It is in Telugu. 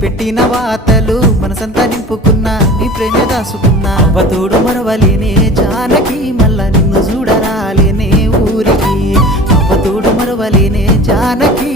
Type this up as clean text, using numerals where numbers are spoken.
పెట్టిన వాతలు మనసంతా నింపుకున్నా నీ ప్రేమే దాసుకున్నా అవతోడు మరవలేనే జానకి మళ్ళా నిన్ను చూడరాలేనే ఊరికి అవతోడు మరవలేనే జానకి